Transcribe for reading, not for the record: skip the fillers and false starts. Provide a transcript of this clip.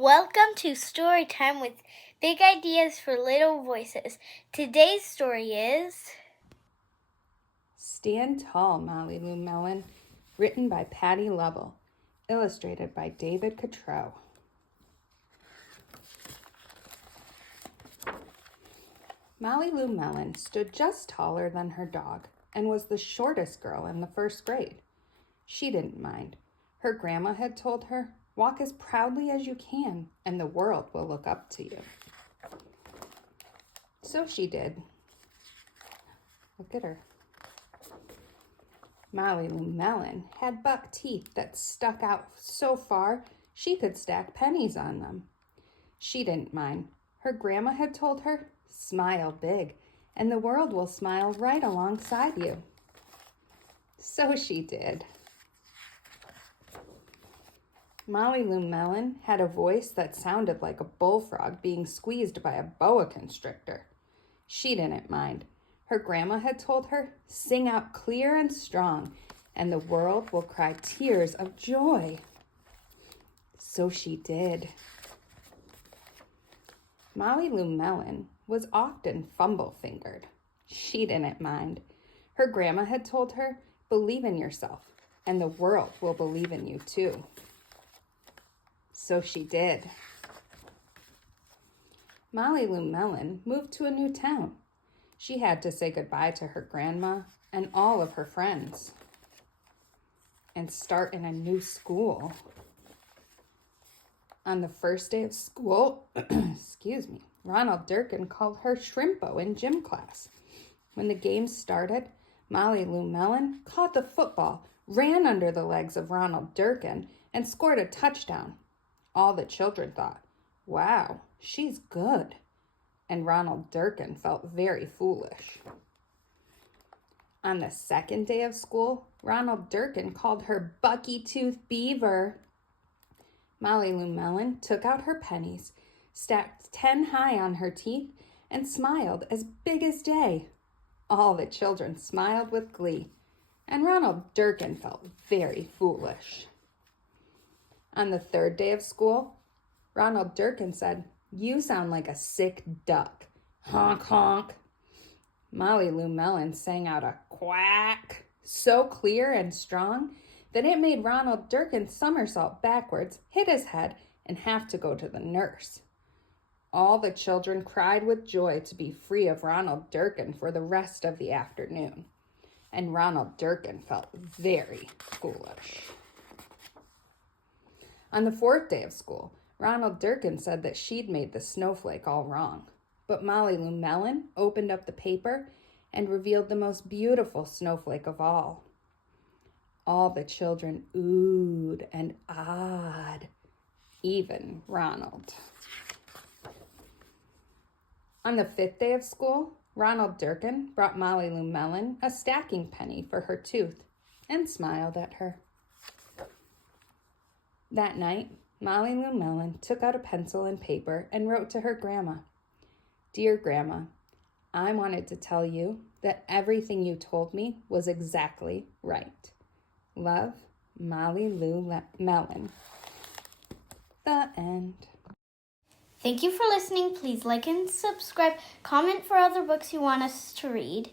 Welcome to Story Time with Big Ideas for Little Voices. Today's story is Stand Tall, Molly Lou Melon, written by Patty Lovell, illustrated by David Catrow. Molly Lou Melon stood just taller than her dog and was the shortest girl in the first grade. She didn't mind. Her grandma had told her, "Walk as proudly as you can, and the world will look up to you." So she did. Look at her. Molly Lou Melon had buck teeth that stuck out so far she could stack pennies on them. She didn't mind. Her grandma had told her, "Smile big, and the world will smile right alongside you." So she did. Molly Lou Melon had a voice that sounded like a bullfrog being squeezed by a boa constrictor. She didn't mind. Her grandma had told her, "Sing out clear and strong, and the world will cry tears of joy." So she did. Molly Lou Melon was often fumble-fingered. She didn't mind. Her grandma had told her, "Believe in yourself, and the world will believe in you too." So she did. Molly Lou Melon moved to a new town. She had to say goodbye to her grandma and all of her friends and start in a new school. On the first day of school, Ronald Durkin called her Shrimpo in gym class. When the game started, Molly Lou Melon caught the football, ran under the legs of Ronald Durkin, and scored a touchdown. All the children thought, "Wow, she's good." And Ronald Durkin felt very foolish. On the second day of school, Ronald Durkin called her Bucky Tooth Beaver. Molly Lou Melon took out her pennies, stacked 10 high on her teeth, and smiled as big as day. All the children smiled with glee, and Ronald Durkin felt very foolish. On the third day of school, Ronald Durkin said, "You sound like a sick duck. Honk, honk." Molly Lou Melon sang out a quack so clear and strong that it made Ronald Durkin somersault backwards, hit his head, and have to go to the nurse. All the children cried with joy to be free of Ronald Durkin for the rest of the afternoon, and Ronald Durkin felt very foolish. On the fourth day of school, Ronald Durkin said that she'd made the snowflake all wrong, but Molly Lou Melon opened up the paper and revealed the most beautiful snowflake of all. All the children oohed and ahed, even Ronald. On the fifth day of school, Ronald Durkin brought Molly Lou Melon a stacking penny for her tooth and smiled at her. That night, Molly Lou Melon took out a pencil and paper and wrote to her grandma, "Dear Grandma, I wanted to tell you that everything you told me was exactly right. Love, Molly Lou Melon." The end. Thank you for listening. Please like and subscribe. Comment for other books you want us to read.